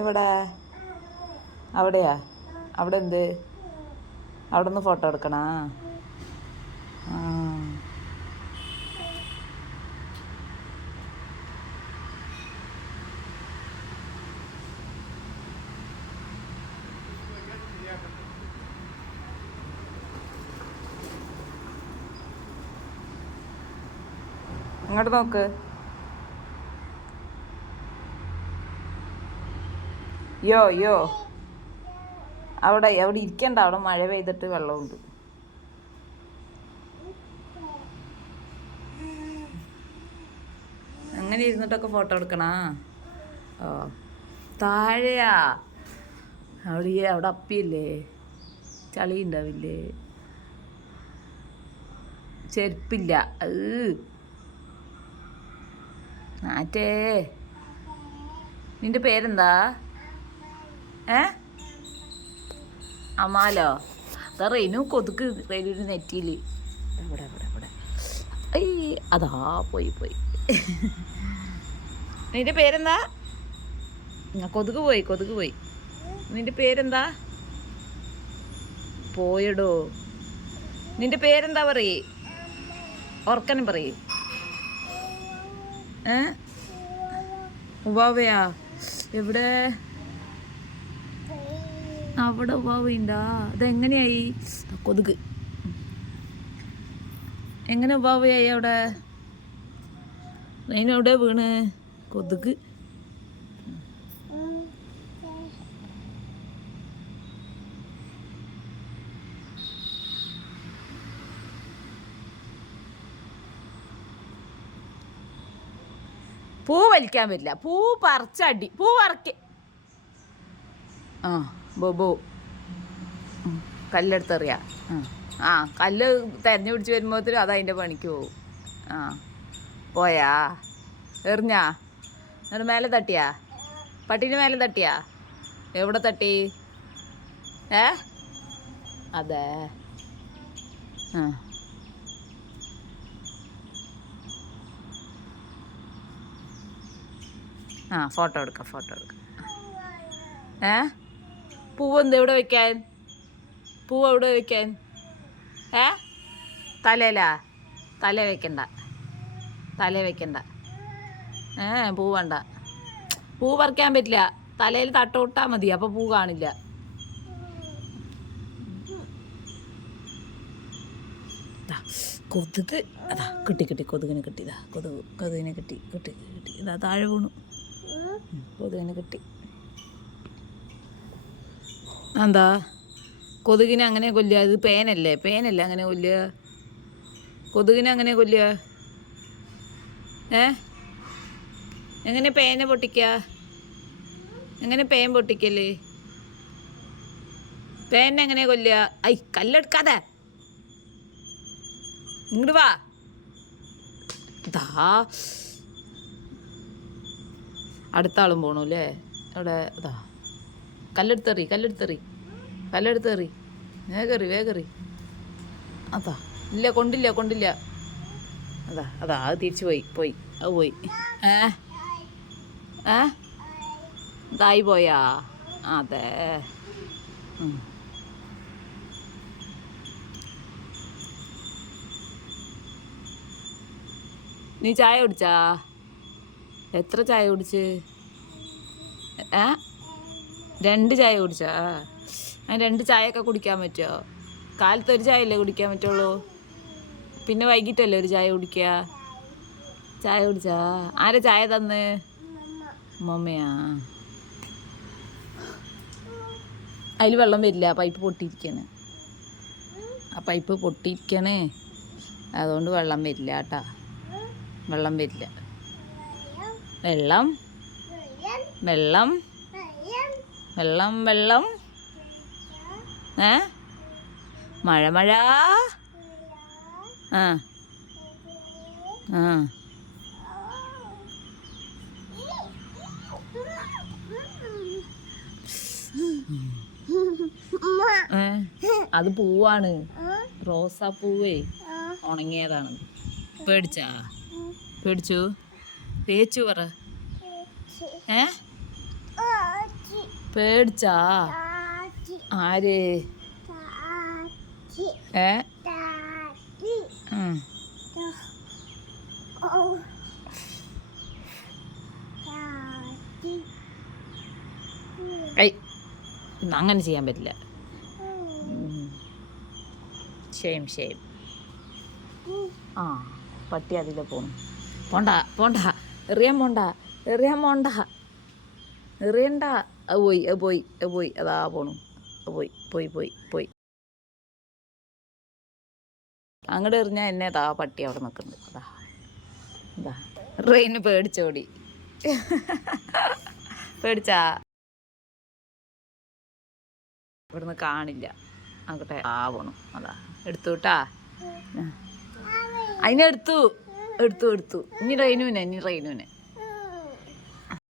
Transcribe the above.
എവിടെ? അവിടെയാ? അവിടെ എന്ത്? അവിടെ നിന്ന് ഫോട്ടോ എടുക്കണാ? ആ. ഇങ്ങോട്ട് നോക്ക്. യോ അവിടെ ഇരിക്കണ്ട. അവിടെ മഴ പെയ്തിട്ട് വെള്ളമുണ്ട്. അങ്ങനെ ഇരുന്നിട്ടൊക്കെ ഫോട്ടോ എടുക്കണാ? ഓ, താഴെയാ? അവിടെ അപ്പിയില്ലേ? ചളി ഉണ്ടാവില്ലേ? ചെരുപ്പില്ല. നാറ്റേ. നിന്റെ പേരെന്താ? അമാലോ? അതാ റെനു കൊതുക്ക്. റെനുവിന് നെറ്റിയിൽ. അവിടെ അതാ പോയി. നിന്റെ പേരെന്താ? കൊതുക് പോയി. നിന്റെ പേരെന്താ? പോയടോ. നിന്റെ പേരെന്താ പറയേ? ഓർക്കനും പറയേ. ഉവാവയാ? എവിടെ? അവിടെ ഉവാവയുണ്ടാ? അതെങ്ങനെയായി? കൊതുക് എങ്ങനെ ഉവാവയായി അവിടെ? അതിനെവിടെ വീണ്? കൊതുക്. പൂ വലിക്കാൻ പറ്റില്ല. പൂ പറിച്ചടി. പൂ പറിക്ക. ബോബോ കല്ലെടുത്തെറിയാ. കല്ല് തെരഞ്ഞു പിടിച്ച് വരുമ്പോഴത്തേനും അതതിൻ്റെ പണിക്ക് പോവും. പോയാ? എറിഞ്ഞാ? എന്നിട്ട് മേലെ തട്ടിയാ? പട്ടീൻ്റെ മേലെ തട്ടിയാ? എവിടെ തട്ടി? അതെ. ഫോട്ടോ എടുക്കാം. പൂവ് എവിടെ വെക്കാൻ? പൂവ് എവിടെ വെക്കാൻ? തലയിലാ? തല വെക്കണ്ട. പൂ വേണ്ട. പൂ പറിക്കാൻ പറ്റില്ല. തലയിൽ തട്ടോട്ടാൽ മതി. അപ്പോൾ പൂ കാണില്ല. കൊതുക് അതാ കിട്ടി. കൊതുകിനെ കിട്ടിയതാ. കൊതുകിനെ കിട്ടി. ഇതാ താഴെ വീണു. കൊതുകിനെ കിട്ടി. എന്താ കൊതുകിനെ അങ്ങനെ കൊല്ലുക? ഇത് പേനല്ലേ അങ്ങനെ കൊല്ലുക? കൊതുകിനെ അങ്ങനെ കൊല്ലുക? എങ്ങനെ പേന പൊട്ടിക്കുക? എങ്ങനെ പേൻ പൊട്ടിക്കല്ലേ? പേന എങ്ങനെ കൊല്ലുക? കല്ലെടുക്കാതെ ഇങ്ങോട്ട് വാ. അടുത്ത ആളും പോണു അല്ലേ? അവിടെ കല്ലെടുത്തെറി. വേഗറി. അതാ ഇല്ല, കൊണ്ടില്ല. അതാ അത് തിരിച്ചു പോയി. അത് പോയി. ഇതായി പോയാ? അതെ. നീ ചായ കുടിച്ചാ? എത്ര ചായ കുടിച്ച്? 2 ചായ കുടിച്ചാ? 2 ചായയൊക്കെ കുടിക്കാൻ പറ്റുമോ? കാലത്ത് ഒരു ചായയല്ലേ കുടിക്കാൻ പറ്റുള്ളൂ. പിന്നെ വൈകിട്ടല്ലേ ഒരു ചായ കുടിക്കുക? ചായ കുടിച്ചാ? ആരാ ചായ തന്ന്? മമ്മയാ? അതിൽ വെള്ളം വരില്ല. പൈപ്പ് പൊട്ടിയിരിക്കണേ. പൈപ്പ് പൊട്ടിയിരിക്കണേ. അതുകൊണ്ട് വെള്ളം വരില്ല കേട്ടാ. വെള്ളം മഴ. അത് പൂവാണ്. റോസാ പൂവേ ഉണങ്ങിയതാണ്. പേടിച്ചു പറ. പേടിച്ചാ ആര് ഏ ഉം. ഏയ് അങ്ങനെ ചെയ്യാൻ പറ്റില്ല. Shame shame. ആ പട്ടി അതിലെ പോണു. പോണ്ട പോണ്ട, എറിയാൻ പോണ്ട, എറിയാൻ പോണ്ട, എറിയണ്ട. അത് പോയി, അത് പോയി, അത് പോയി, അതാ പോണു. പോയി പോയി പോയി പോയി. അങ്ങോട്ട് എറിഞ്ഞാൽ എന്നെ അതാ പട്ടി അവിടെ നിൽക്കുന്നുണ്ട്. അതാ എന്താ റെയിന് പേടിച്ചോടി. പേടിച്ചാ ഇവിടുന്ന് കാണില്ല. അങ്ങോട്ടെ ആ പോണു. അതാ എടുത്തു കേട്ടാ. അതിനെടുത്തു എടുത്തു എടുത്തു. ഇനി റെയിനുവിനെ, ഇനി റെയിനുവിനെ.